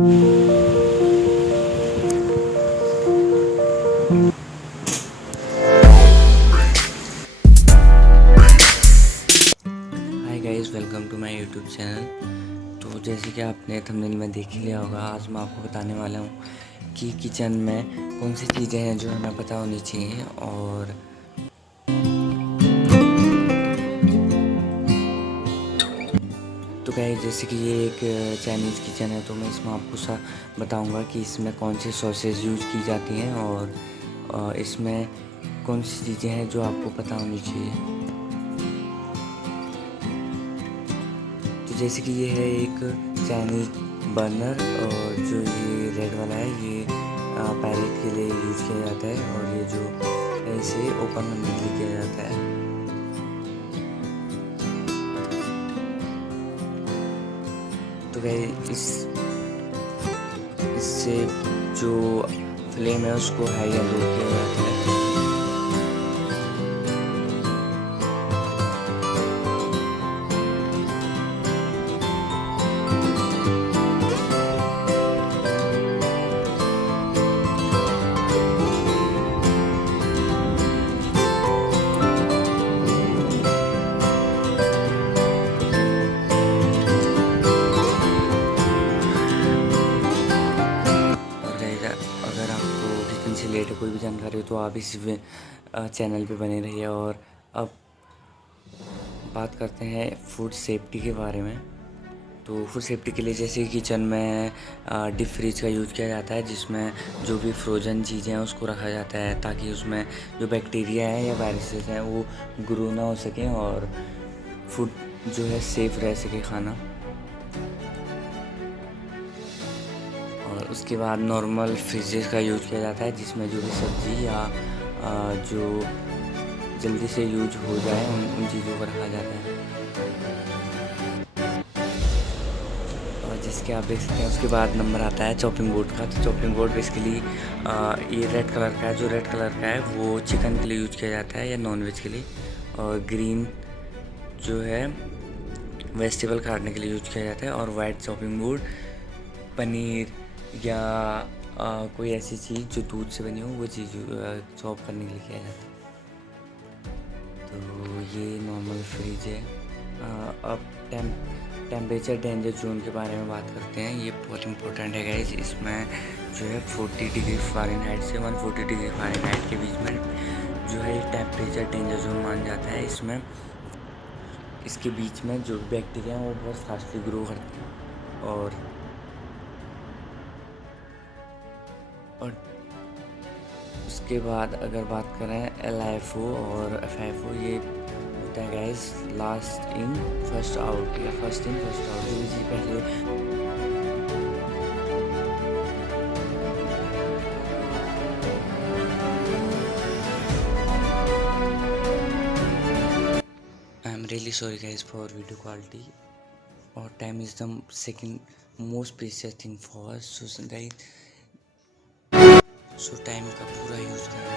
Hi guys, welcome to my YouTube channel. तो जैसे कि आपने थंबनेल में देख ही लिया होगा, आज मैं आपको बताने वाला हूँ कि किचन में कौन सी चीज़ें हैं जो हमें पता होनी चाहिए। और तो गाइस, जैसे कि ये एक चाइनीज़ किचन है, तो मैं इसमें आपको बताऊँगा कि इसमें कौन सी सॉसेज यूज की जाती हैं और इसमें कौन सी चीज़ें हैं जो आपको पता होनी चाहिए। तो जैसे कि ये है एक चाइनीज़ बर्नर, और जो ये रेड वाला है ये पैरेट के लिए यूज़ किया जाता है, और ये जो है इसे ओपन करने के लिए किया जाता है। तो गाइस इससे जो फ्लेम है उसको हाई या लो किया जाता है। अगर आपको किचन से रिलेटेड कोई भी जानकारी हो तो आप इस चैनल पे बने रहिए। और अब बात करते हैं फूड सेफ्टी के बारे में। तो फूड सेफ्टी के लिए जैसे किचन में डीप फ्रीज का यूज़ किया जाता है, जिसमें जो भी फ्रोज़न चीज़ें हैं उसको रखा जाता है ताकि उसमें जो बैक्टीरिया है या वायरसेस हैं वो ग्रो ना हो सकें और फूड जो है सेफ़ रह सके खाना। और उसके बाद नॉर्मल फ्रिजेस का यूज़ किया जाता है, जिसमें जो भी सब्ज़ी या जो जल्दी से यूज हो जाए उन चीज़ों को रखा जाता है। और जिसके आप देख सकते हैं उसके बाद नंबर आता है चॉपिंग बोर्ड का। तो चॉपिंग बोर्ड बेसिकली ये रेड कलर का है। जो रेड कलर का है वो चिकन के लिए यूज किया जाता है या नॉन वेज के लिए, और ग्रीन जो है वेजिटेबल काटने के लिए यूज किया जाता है, और वाइट चॉपिंग बोर्ड पनीर या कोई ऐसी चीज़ जो दूध से बनी हो वो चीज़ चॉप करने के लिए किया जाता है। तो ये नॉर्मल फ्रिज है। अब टेम्परेचर डेंजर जोन के बारे में बात करते हैं। ये बहुत इंपॉर्टेंट है गाइस। इसमें जो है 40 डिग्री फ़ारेनहाइट से 140 डिग्री फ़ारेनहाइट के बीच में जो है टेम्परेचर डेंजर जोन मान जाता है। इसमें इसके बीच में जो बैक्टीरिया हैं वो बहुत फास्टली ग्रो करते हैं। और उसके बाद अगर बात करें LIFO और FIFO, ये होता है guys last in first out या फर्स्ट इन फर्स्ट आउट। जो चीज़ पहले आई am really sorry guys for video quality. और time is the second most precious thing for us. So time का पूरा यूज़ करना।